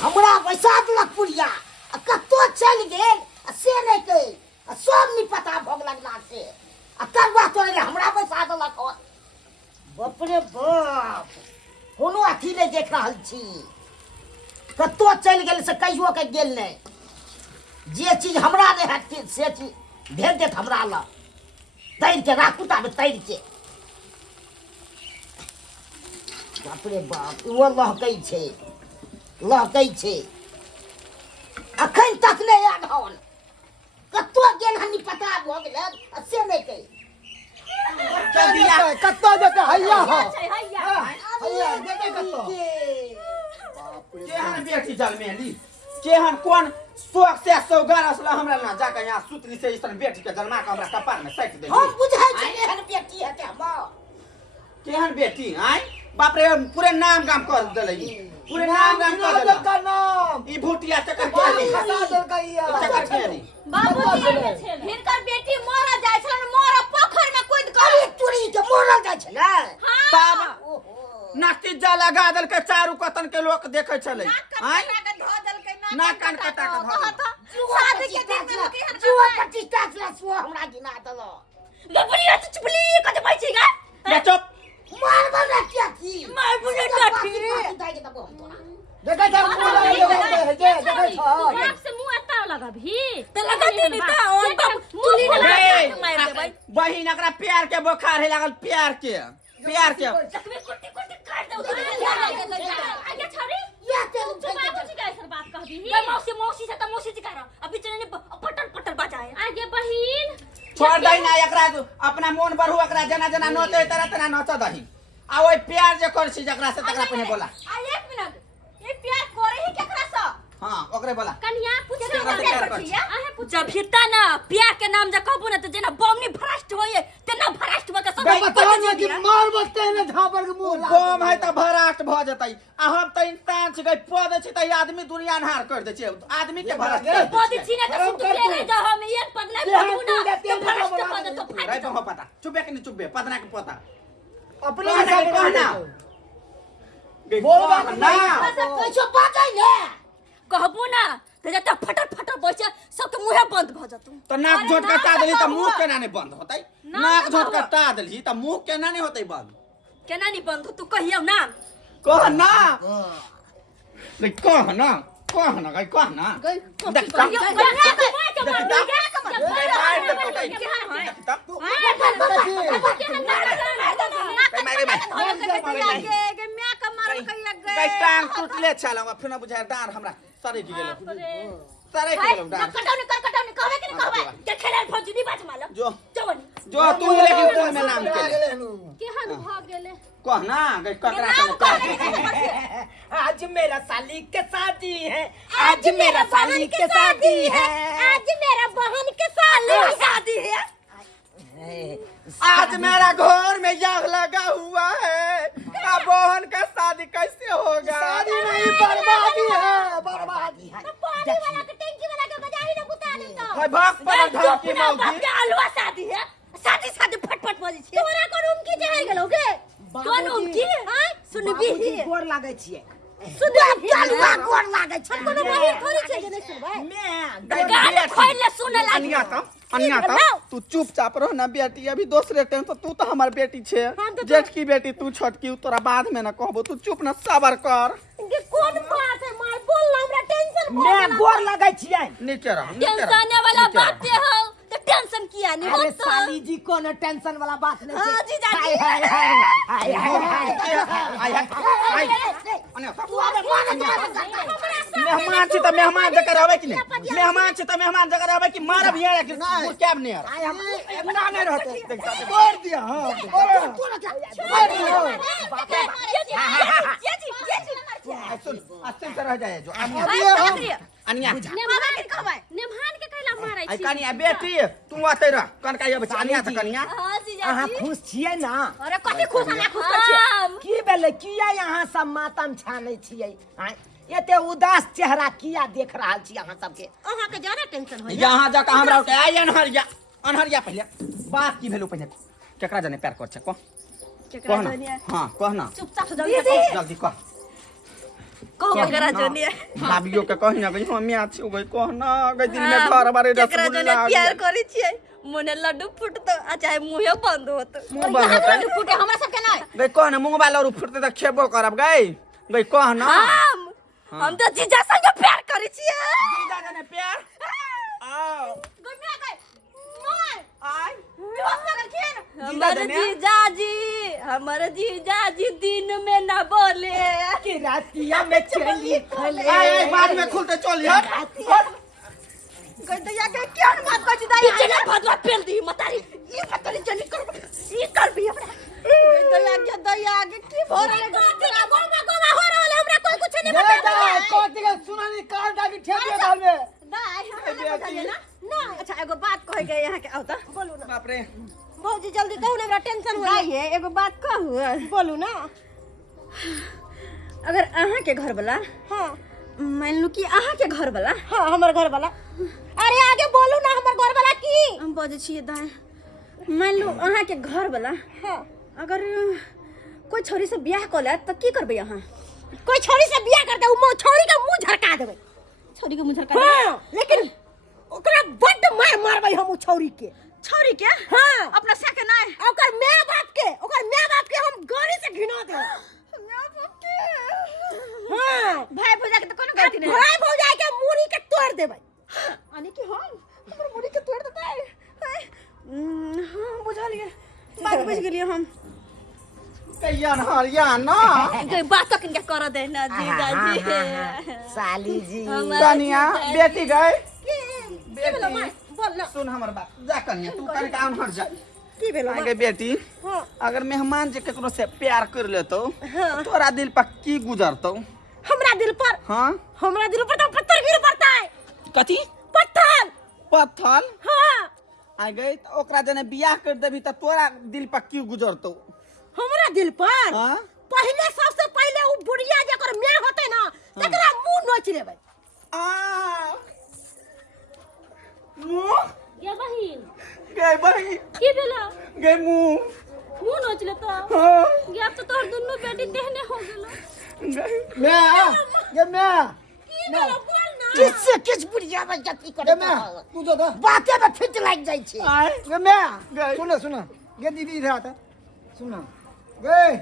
हमरा पैसा देलक पुरिया आ कत्तो चल गेल आ से नहीं कही आ सब नहीं पता भोग लगला से आ करवा तोरे हमरा पैसा देलक और बाप रे बाप कोनो अथी नहीं देख रहल छी कत्तो चल गेल से कहियो के गेल नहीं जे चीज हमरा नहीं है से चीज भेज देत हमरा ल तैर के राखू ताबे तैर के बाप रे बाप वो लहकै छै अखन तक नहीं याद हन कत्तो गेल हनी पता भ गेल से नहीं कही कत्तो देखे हैया हो हैया देखे कत्तो केहन बेटी जलमेली केहन कोन शौक से सौगार असला हमरा ना जाके यहाँ सुतली से इसन बेटी के जन्मा के हमरा कपार में सैट दे हम बुझाई छै एहन बेटी है हम केहन बेटी आय बाप रे पूरे नाम गाम कर देलै पूरे नाम गाम कर देलै का नाम ई भूटिया चक्कर के दी खसा दल कहिया चक्कर के दी बाबूजी हिनकर बेटी मर जाय छलन मोर पोखर में कूद के अरे चोरी के मोरल जाय छै ना तब नाकी जा लगा देल के चारू कतन के लोग देखे छलै आय ना कान कटा के धो शादी के दिन में लोग एहन जुआ 25 टा सो हमरा गिना दलो गबरिया चुपली कत बैठी गा बे चुप मार बना क्या की मार बना क्या की? दाई के तब हम तोरा देखे जा पूरा देखे छ नाक से मुंह एता लगा भी त लगाते नहीं त और तुली लगा मार दे भाई बहिन एकरा प्यार के बुखार है लागल प्यार के चकवे कुट्टी कुट्टी काट दो आगे छड़ी या ते तो बाबूजी का ऐसा बात कह दी मौसी से त मौसी जी कह अब बेचारे ने पटन पटन बजाए आगे बहिन छोड़ दई ना एकरा अपना मन बढ़ू एकरा जना जना नोते तरह तरह नोच दही आ ओइ प्यार जे कर छी जकरा से तकरा पहले बोला आ एक मिनट ये प्यार करे ही केकरा से हां ओकरे बोला कन्या पूछ आहे पूछ जब हिता ना प्यार के नाम जे कहबो ना त जेना बमनी भ्रष्ट होए तेना भ्रष्ट भ के सब बताओ ना कि मार बसते ने झापर के मुंह बम है त भराट भ जतई आ हम त इंसान छी गई पद छी त आदमी दुनिया अन्हार कर दे छी आदमी के भराट पद छीने त सुत ले जा हम एक पद नहीं पदू ना तो भ्रष्ट पद तो रे फाट तो पता चुपे के नहीं चुपे पदना के पता अपने कहना बोलबा ना कैसे बाजै ने कहबो ना त जत फटर फटर बचे सबके मुंह बंद भ जतू तो नाक झोटकटा देली त मुंह केना नहीं बंद होतई नाक झोटकटा देली त मुंह केना नहीं होतई बंद केना नहीं बंद तू कहियो ना कह ना रे कह ना गई कह ना देख ता गई टांग टूटले छला फिर ना बुझाय डार हमरा सरे की गेल सरे की गेल डार कटाउने कहबे कि नहीं कहबे के खेलाल फौजी बात मालम जो तू लेकिन कोई में नाम के केहन भ गेले कह ना गई ककरा से आज मेरा साली के शादी है आज मेरा साली के शादी है आज मेरा बहन के साली शादी है आज मेरा घर में आग लगा हुआ है अब बहन का शादी कैसे होगा शादी नहीं बर्बादी है पानी वाला के टंकी वाला के बजाई ना बुता ले तो भाई भाग पर ढाकी मौगी के हलवा शादी है शादी फटफट बोली छी तोरा को रूम की जहर गेलोगे कोन रूम की हां सुनबी गोर लागै छियै सुनबी चलवा गोर लागै छै कोनो बही थोड़ी छै जे नहीं सुनबै मैं गाल खोल ले सुन लागी अनिया तू चुपचाप रह ना बेटी अभी दूसरे टाइम तो तू तो हमार बेटी छे जेठ की बेटी तू छोटकी तोरा बाद में ना कहबो तू चुप ना सबर कर के कोन बात है मार बोल हमरा टेंशन मैं गोर लागै छियै नीचे रह टेंशन वाला बात हो तो टेंशन किया नहीं अरे होता साली जी कोनो टेंशन वाला बात नहीं हां छै जी जाजी मेहमान छी त मेहमान जकर आवे कि नहीं मेहमान छी त मेहमान जकर आवे कि मार भिया कि कैब नहीं आय हम ना नहीं रहते छोड़ दिया हां सुन अस्ते से रह जाए जो अनिया नेभान के कहला मारै आई छी कनिया बेटी तू आते रह कन का ये अनिया त कनिया हां जी अहाँ जाजी खुश छियै ना अरे कथि खुश ना खुश छियै की भेलै किया यहाँ सब मातम छानै छियै एते उदास चेहरा किया देख रहल छी अहाँ सबके अहाँ के ज्यादा टेंशन होय यहाँ जाके हमरा के आई अनहरिया पहले बात की भेलु पहले केकरा जाने प्यार कर छ कह ना हां कह ना चुपचाप जल्दी कह कहो करा जोनी भाभियो के कहीं ना कहीं मम्मी अच्छी हो गई कहना गई दिन में घर बारे जकरा जोनी रसगुल्ला प्यार करी छियै मोने लड्डू फुटतो आ चाहे मुंहे बंद होतो मुंह बंद होता है फुटे हमरा सब के नहीं गई कहना मुंह वाला और फुटते तो खेबो करब गई कहना हम तो जीजा संग प्यार करी छियै जीजा जाने प्यार आओ गुड नाइट मोय आई हमारे जीजा जी दिन में ना बोले कि रातिया में चली खले आई बाद में खुलते चली हट कोई तो या के क्या बात कर दी दाई इतना भदवा पेल दी मतारी ये पता नहीं जल्दी कर ये कर भी हमरा कोई तो या के दया आगे की भर ले तेरा गोमा हो रहल हमरा कोई कुछ नहीं बता कोती के सुनानी कार डाली ठेके डाल में दाई हमरा बताइए ना ना अच्छा एगो बात कह गए यहां के आओ त बोलू ना बाप रे भौजी जल्दी कहू ना हमरा टेंशन हो रही है एगो बात कहू बोलू ना अगर अहाँ के घर वाला हां मान लो कि अहाँ के घर वाला हां हमर घर वाला अरे आगे बोलू ना हमर घर वाला की हम बजे छिए दाई मान लो अहाँ के घर वाला हां अगर कोई छोरी से बियाह कर ले त की करबे अहाँ कोई छोरी से बियाह कर दे उ छोरी का मुंह झरका देबे छोरी के मुंह झरका हां लेकिन ओकरा बड्ड मार मारबै हम उ छोरी के हां अपना सके नहीं ओकर माय बाप के हम गाड़ी से घिना दे माय बाप के हां भाई भौजा के त कोनो गलती नहीं भाई भौजा के मुड़ी के तोड़ देबै आने की हम हमर मुड़ी के तोड़ देबै हां बुझा लिए बात बुझ गेलिए हम कैयान हरियान ना कोई बात तो किनका कर दे ना जीजा जी साली जी कनिया बेटी गई की बोलो मां बोल ना सुन हमर बात जा कनिया तू कन काम हट जा की भेलो आगे बेटी हां अगर मेहमान जे केकरो से प्यार कर लेतो हाँ। तोरा दिल पर की गुजरतो हमरा दिल पर हां हमरा दिल पर तो पत्थर गिर पड़ता है कथी पत्थर पत्थर हां आ गई तो ओकरा जने बियाह कर देबी त तोरा दिल पर की गुजरतो हमरा दिल पर हां पहले सबसे पहले उ बुढ़िया जकर म्याह होते ना तकरा मुंह नोच लेबै आ मुंह गे बहिन गई बही की भेलो गई मुंह मुंह नोच लेतो हां गे अब तो तोहर दुन्नु बेटी देहने हो गेलो गई मैं ये मैं की भेलो बोल ना किससे किस बुढ़िया में जति करे ये मैं तू जो दा बाते में फिट लग जाई छे आय ये मैं गई सुना ये दीदी इधर आता सुना गए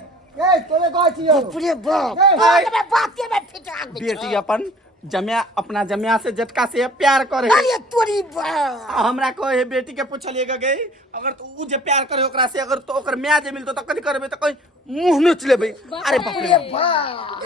तोरे कहा छियो पूरे बाप ए, में बाते में फिट आ गई बेटी अपन जमिया अपना जमिया से जटका से प्यार करे अरे तोरी बा हमरा कहे बेटी के पूछलिएगा गई अगर तो उ जे प्यार करे ओकरा से अगर तो ओकर म्या जे मिलतो त कथि करबे त कोई मुंह नोच लेबे अरे बाप रे वाह